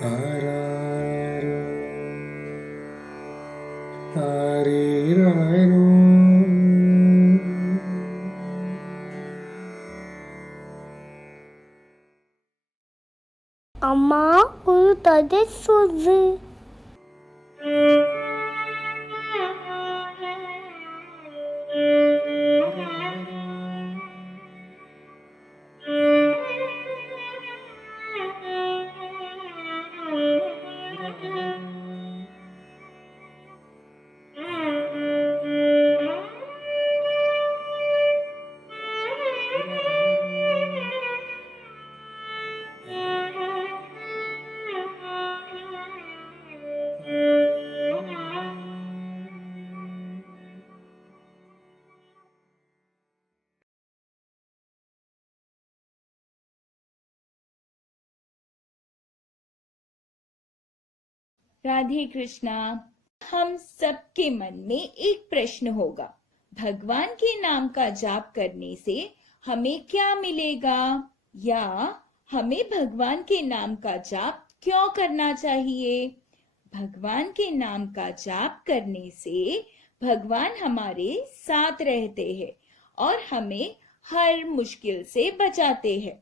आरारो आरीरारो அம்மா ஒரு கதை சொல்லு. राधे कृष्णा। हम सबके मन में एक प्रश्न होगा, भगवान के नाम का जाप करने से हमें क्या मिलेगा, या हमें भगवान के नाम का जाप क्यों करना चाहिए। भगवान के नाम का जाप करने से भगवान हमारे साथ रहते हैं और हमें हर मुश्किल से बचाते हैं।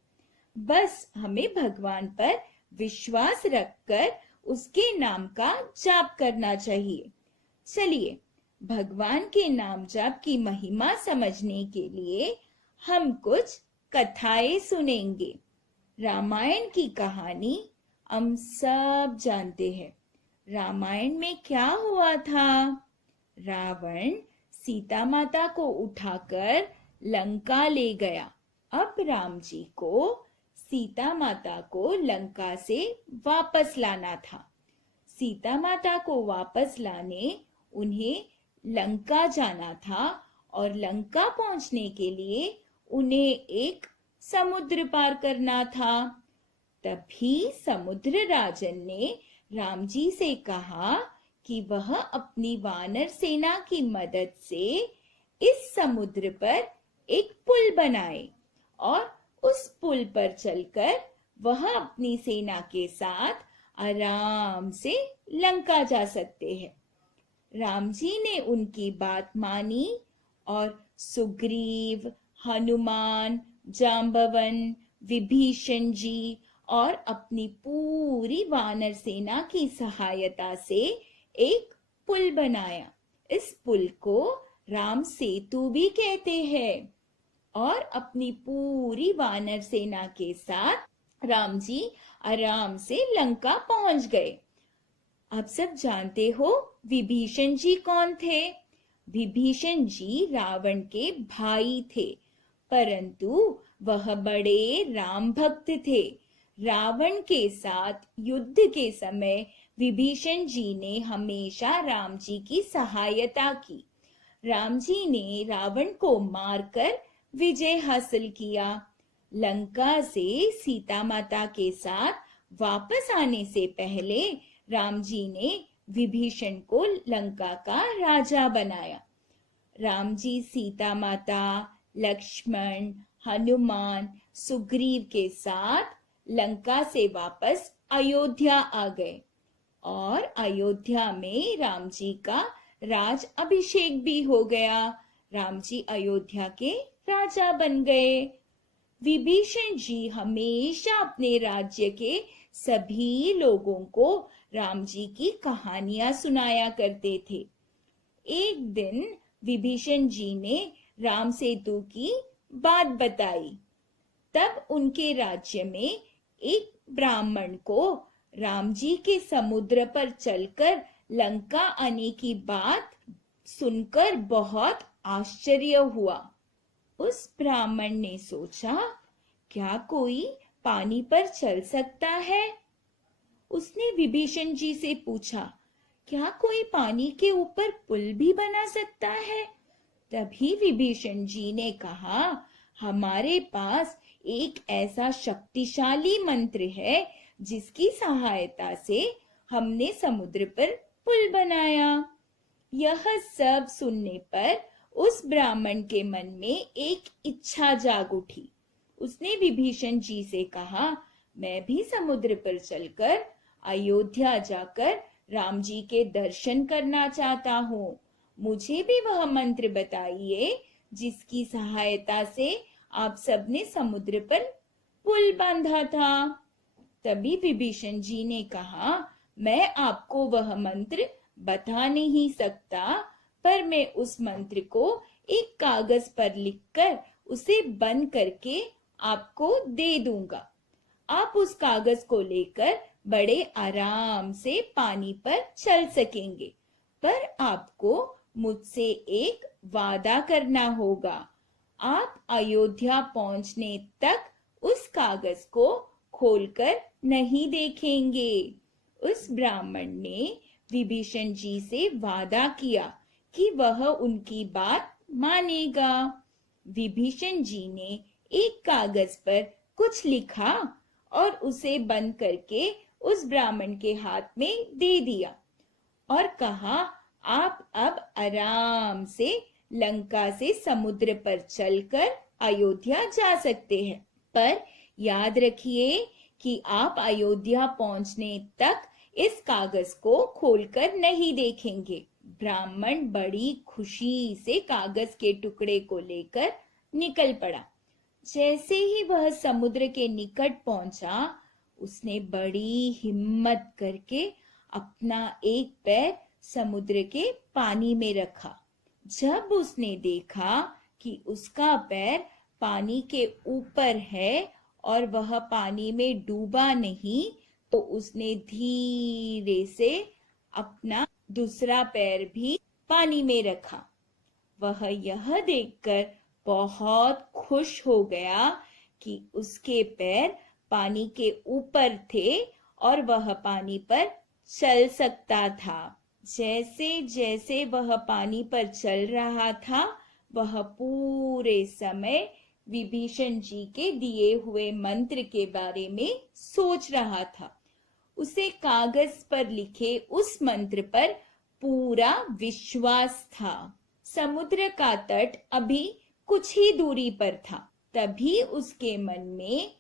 बस हमें भगवान पर विश्वास रखकर उसके नाम का जाप करना चाहिए। चलिए भगवान के नाम जाप की महिमा समझने के लिए हम कुछ कथाएं सुनेंगे। रामायण की कहानी हम सब जानते हैं। रामायण में क्या हुआ था? रावण सीता माता को उठाकर लंका ले गया। अब राम जी को सीता माता को लंका से वापस लाना था। सीता माता को वापस लाने उन्हें लंका जाना था और लंका पहुंचने के लिए उन्हें एक समुद्र पार करना था। तभी समुद्र राजन ने राम जी से कहा कि वह अपनी वानर सेना की मदद से इस समुद्र पर एक पुल बनाए और उस पुल पर चलकर वह अपनी सेना के साथ आराम से लंका जा सकते हैं। राम जी ने उनकी बात मानी और सुग्रीव, हनुमान, जांबवन, विभीषण जी और अपनी पूरी वानर सेना की सहायता से एक पुल बनाया। इस पुल को राम सेतु भी कहते हैं। और अपनी पूरी वानर सेना के साथ राम जी आराम से लंका पहुंच गए। आप सब जानते हो विभीषण जी कौन थे? विभीषण जी रावण के भाई थे, परंतु वह बड़े राम भक्त थे। रावण के साथ युद्ध के समय विभीषण जी ने हमेशा राम जी की सहायता की। राम जी ने रावण को मारकर विजय हासिल किया। लंका से सीता माता के साथ वापस आने से पहले राम जी ने विभीषण को लंका का राजा बनाया। राम जी सीता माता, लक्ष्मण, हनुमान, सुग्रीव के साथ लंका से वापस अयोध्या आ गए और अयोध्या में राम जी का राज अभिषेक भी हो गया। राम जी अयोध्या के राजा बन गए। विभीषण जी हमेशा अपने राज्य के सभी लोगों को राम जी की कहानियां सुनाया करते थे। एक दिन विभीषण जी ने राम सेतु की बात बताई। तब उनके राज्य में एक ब्राह्मण को राम जी के समुद्र पर चलकर लंका आने की बात सुनकर बहुत आश्चर्य हुआ। उस ब्राह्मण ने सोचा, क्या कोई पानी पर चल सकता है? उसने विभीषण जी से पूछा, क्या कोई पानी के ऊपर पुल भी बना सकता है? तभी विभीषण जी ने कहा, हमारे पास एक ऐसा शक्तिशाली मंत्र है जिसकी सहायता से हमने समुद्र पर पुल बनाया। यह सब सुनने पर उस ब्राह्मण के मन में एक इच्छा जाग उठी। उसने विभीषण जी से कहा, मैं भी समुद्र पर चलकर अयोध्या जाकर राम जी के दर्शन करना चाहता हूँ। मुझे भी वह मंत्र बताइए जिसकी सहायता से आप सबने समुद्र पर पुल बांधा था। तभी विभीषण जी ने कहा, मैं आपको वह मंत्र बता नहीं सकता, पर मैं उस मंत्र को एक कागज पर लिखकर उसे बंद करके आपको दे दूंगा। आप उस कागज को लेकर बड़े आराम से पानी पर चल सकेंगे, पर आपको मुझसे एक वादा करना होगा। आप अयोध्या पहुंचने तक उस कागज को खोलकर नहीं देखेंगे। उस ब्राह्मण ने विभीषण जी से वादा किया कि वह उनकी बात मानेगा। विभीषण जी ने एक कागज पर कुछ लिखा और उसे बंद करके उस ब्राह्मण के हाथ में दे दिया और कहा, आप अब आराम से लंका से समुद्र पर चलकर अयोध्या जा सकते हैं, पर याद रखिए कि आप अयोध्या पहुंचने तक इस कागज को खोलकर नहीं देखेंगे। ब्राह्मण बड़ी खुशी से कागज के टुकड़े को लेकर निकल पड़ा। जैसे ही वह समुद्र के निकट पहुंचा, उसने बड़ी हिम्मत करके अपना एक पैर समुद्र के पानी में रखा। जब उसने देखा कि उसका पैर पानी के ऊपर है और वह पानी में डूबा नहीं, तो उसने धीरे से अपना दूसरा पैर भी पानी में रखा। वह यह देखकर बहुत खुश हो गया कि उसके पैर पानी के ऊपर थे और वह पानी पर चल सकता था। जैसे जैसे वह पानी पर चल रहा था, वह पूरे समय विभीषण जी के दिए हुए मंत्र के बारे में सोच रहा था। उसे कागज पर लिखे उस मंत्र पर पूरा विश्वास था। समुद्र का तट अभी कुछ ही दूरी पर था। तभी उसके मन में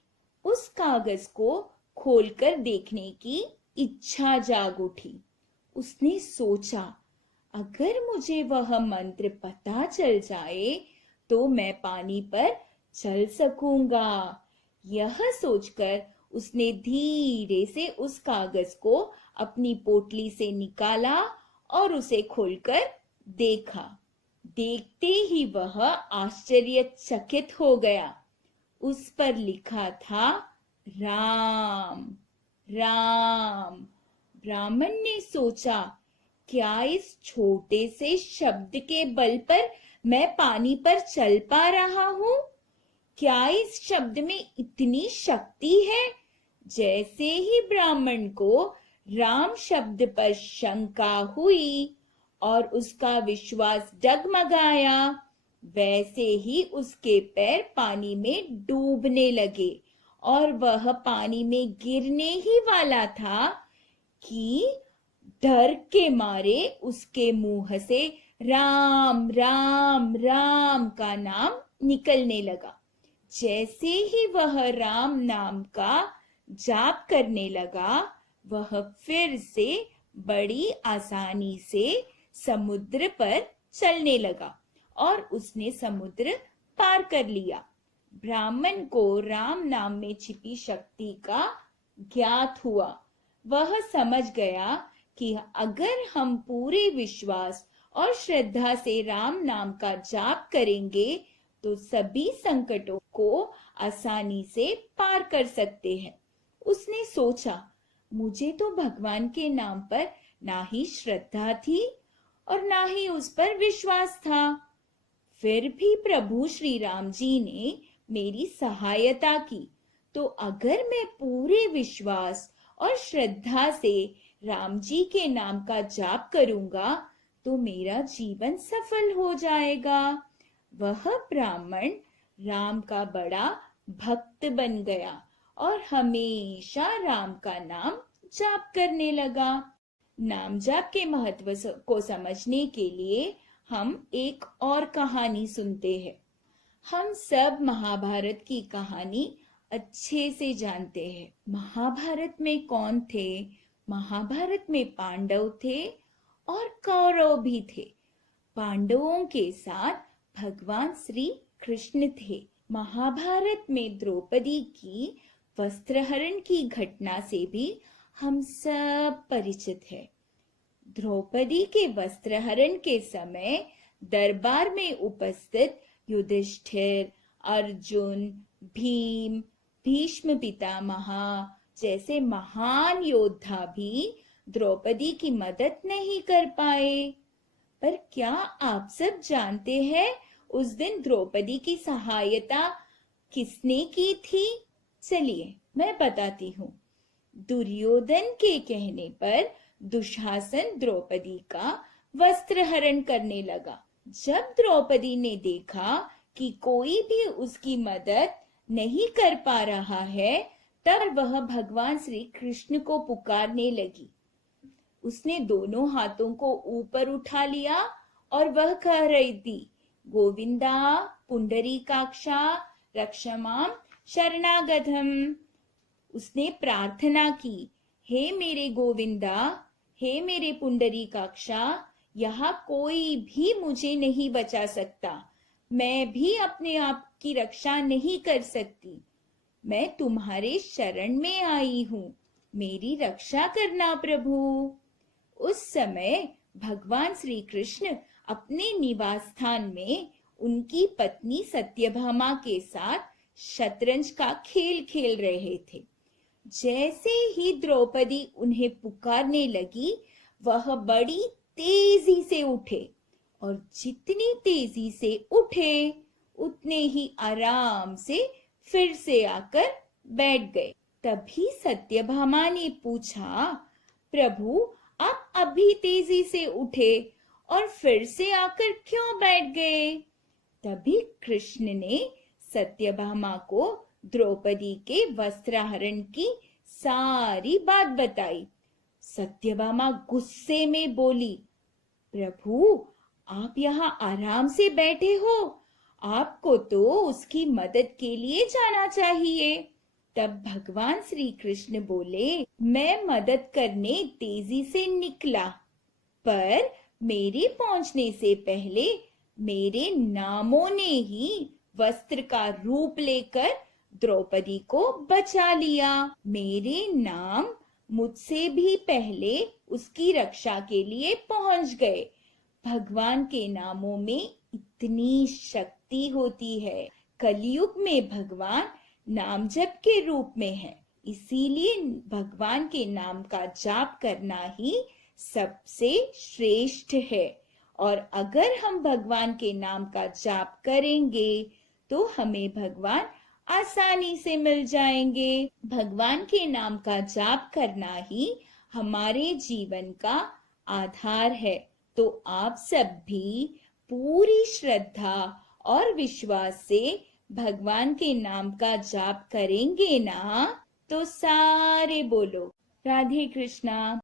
उस कागज को खोलकर देखने की इच्छा जाग उठी। उसने सोचा, अगर मुझे वह मंत्र पता चल जाए तो मैं पानी पर चल सकूंगा। यह सोचकर उसने धीरे से उस कागज को अपनी पोटली से निकाला और उसे खोलकर देखा। देखते ही वह आश्चर्यचकित हो गया। उस पर लिखा था, राम राम। ब्राह्मण ने सोचा, क्या इस छोटे से शब्द के बल पर मैं पानी पर चल पा रहा हूँ? क्या इस शब्द में इतनी शक्ति है? जैसे ही ब्राह्मण को राम शब्द पर शंका हुई और उसका विश्वास डगमगाया, वैसे ही उसके पैर पानी में डूबने लगे और वह पानी में गिरने ही वाला था कि डर के मारे उसके मुंह से राम राम राम का नाम निकलने लगा। जैसे ही वह राम नाम का जाप करने लगा, वह फिर से बड़ी आसानी से समुद्र पर चलने लगा और उसने समुद्र पार कर लिया। ब्राह्मण को राम नाम में छिपी शक्ति का ज्ञात हुआ। वह समझ गया कि अगर हम पूरे विश्वास और श्रद्धा से राम नाम का जाप करेंगे तो सभी संकटों को आसानी से पार कर सकते हैं। उसने सोचा, मुझे तो भगवान के नाम पर ना ही श्रद्धा थी और ना ही उस पर विश्वास था, फिर भी प्रभु श्री राम जी ने मेरी सहायता की, तो अगर मैं पूरे विश्वास और श्रद्धा से राम जी के नाम का जाप करूंगा तो मेरा जीवन सफल हो जाएगा। वह ब्राह्मण राम का बड़ा भक्त बन गया और हमेशा राम का नाम जाप करने लगा। नाम जाप के महत्व को समझने के लिए हम एक और कहानी सुनते हैं। हम सब महाभारत की कहानी अच्छे से जानते हैं। महाभारत में कौन थे, महाभारत में पांडव थे और कौरव भी थे। पांडवों के साथ भगवान श्री कृष्ण थे। महाभारत में द्रौपदी की वस्त्रहरण की घटना से भी हम सब परिचित हैं। द्रौपदी के वस्त्रहरण के समय दरबार में उपस्थित युधिष्ठिर, अर्जुन, भीम, भीष्म पितामह जैसे महान योद्धा भी द्रौपदी की मदद नहीं कर पाए। पर क्या आप सब जानते हैं उस दिन द्रौपदी की सहायता किसने की थी? चलिए मैं बताती हूँ। दुर्योधन के कहने पर दुशासन द्रौपदी का वस्त्रहरण करने लगा। जब द्रौपदी ने देखा कि कोई भी उसकी मदद नहीं कर पा रहा है, तब वह भगवान श्री कृष्ण को पुकारने लगी। उसने दोनों हाथों को ऊपर उठा लिया और वह कह रही थी, गोविंदा पुंडरीकाक्षा रक्षमाम शरणागतम। उसने प्रार्थना की, हे मेरे गोविंदा, हे मेरे पुंडरीकाक्षा, यहाँ कोई भी मुझे नहीं बचा सकता। मैं भी अपने आप की रक्षा नहीं कर सकती। मैं तुम्हारे शरण में आई हूँ, मेरी रक्षा करना प्रभु। उस समय भगवान श्री कृष्ण अपने निवास स्थान में उनकी पत्नी सत्यभामा के साथ शतरंज का खेल खेल रहे थे। जैसे ही द्रौपदी उन्हें पुकारने लगी, वह बड़ी तेजी से उठे और जितनी तेजी से उठे उतने ही आराम से फिर से आकर बैठ गए। तभी सत्यभामा ने पूछा, प्रभु आप अभी तेजी से उठे और फिर से आकर क्यों बैठ गए? तभी कृष्ण ने सत्यभामा को द्रौपदी के वस्त्राहरण की सारी बात बताई। सत्यभामा गुस्से में बोली, प्रभु आप यहाँ आराम से बैठे हो, आपको तो उसकी मदद के लिए जाना चाहिए। तब भगवान श्री कृष्ण बोले, मैं मदद करने तेजी से निकला, पर मेरे पहुंचने से पहले मेरे नामों ने ही वस्त्र का रूप लेकर द्रौपदी को बचा लिया। मेरे नाम मुझसे भी पहले उसकी रक्षा के लिए पहुंच गए। भगवान के नामों में इतनी शक्ति होती है। कलयुग में भगवान नाम जप के रूप में है, इसीलिए भगवान के नाम का जाप करना ही सबसे श्रेष्ठ है। और अगर हम भगवान के नाम का जाप करेंगे तो हमें भगवान आसानी से मिल जाएंगे। भगवान के नाम का जाप करना ही हमारे जीवन का आधार है। तो आप सब भी पूरी श्रद्धा और विश्वास से भगवान के नाम का जाप करेंगे ना? तो सारे बोलो राधे कृष्णा।